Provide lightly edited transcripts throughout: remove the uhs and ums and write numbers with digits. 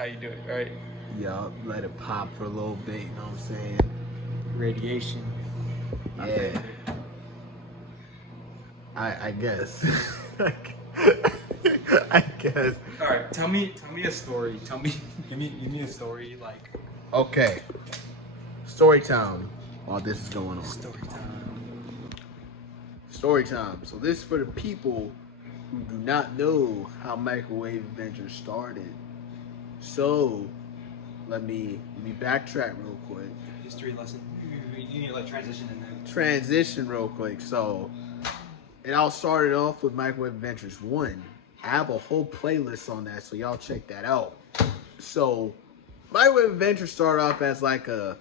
how you do it, right? Yup, let it pop for a little bit, you know what I'm saying? Radiation. Yeah. I guess. I guess. All right, tell me a story. Give me a story like. Okay. Story time while this is going on. Story time. Story time. So this is for the people who do not know how Microwave Adventures started. So let me backtrack real quick. History lesson. You need to like transition in there. Transition real quick. So it all started off with Microwave Adventures 1. I have a whole playlist on that, so y'all check that out. So Microwave Adventures started off as like it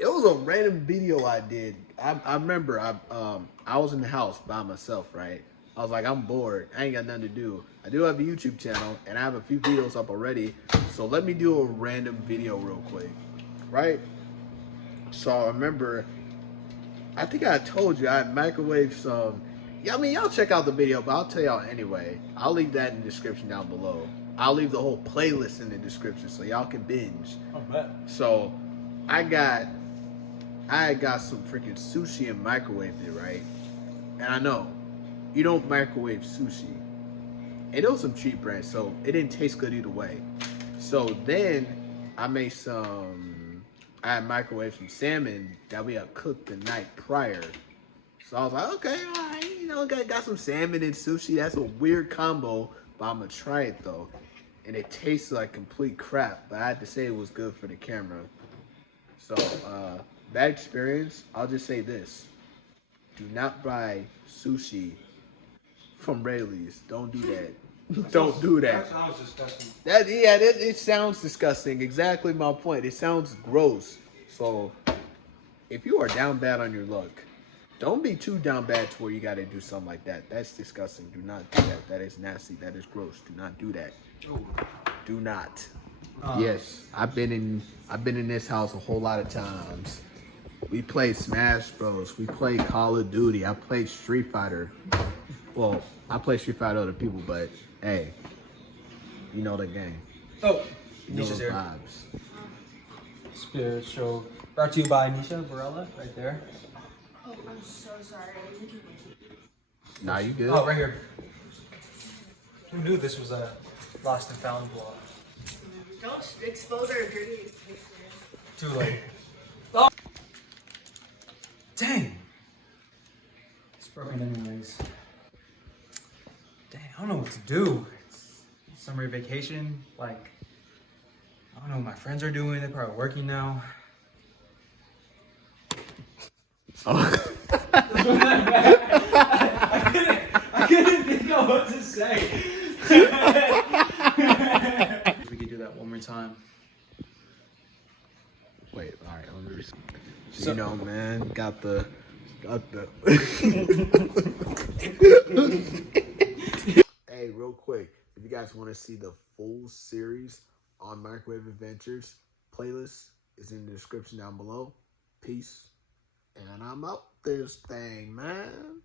was a random video I did. I remember I was in the house by myself, right? I was like, I'm bored. I ain't got nothing to do. I do have a YouTube channel, and I have a few videos up already. So let me do a random video real quick, right? So I remember, I think I told you I had microwaved some. Yeah, I mean, y'all check out the video, but I'll tell y'all anyway. I'll leave that in the description down below. I'll leave the whole playlist in the description so y'all can binge. I bet. So I got some freaking sushi and microwaved it, right? And I know you don't microwave sushi. And it was some cheap bread, so it didn't taste good either way. So then I had microwaved some salmon that we had cooked the night prior. So I was like, okay, all right, you know, got some salmon and sushi. That's a weird combo, but I'm gonna try it though. And it tastes like complete crap, but I had to say it was good for the camera. So, bad experience. I'll just say this. Do not buy sushi from Rayleigh's. Don't do that. Don't do that. That sounds disgusting. It sounds disgusting. Exactly my point. It sounds gross. So, if you are down bad on your luck, don't be too down bad to where you got to do something like that. That's disgusting. Do not do that. That is nasty. That is gross. Do not do that. Ooh. Do not. Yes, I've been in this house a whole lot of times. We played Smash Bros. We played Call of Duty. I played Street Fighter. Well, I play Street Fighter with other people, but hey, you know the game. Oh, You know Nisha's the here. vibes. Spirit Show brought to you by Nisha Varela, right there. Oh, I'm so sorry. I was looking at my keys. Nah, you good? Oh, right here. Who knew this was a lost and found vlog? Don't expose our dirty picture. Too late. Oh. Dang. It's broken anyways. Dang, I don't know what to do. It's summer vacation. Like, I don't know what my friends are doing. They're probably working now. Oh. I couldn't think of what to say. We could do that one more time. Wait, all right. Let me just, So- you know, man, got the. Hey, real quick, if you guys want to see the full series on Microwave Adventures, playlist is in the description down below. Peace, and I'm out this thing, man.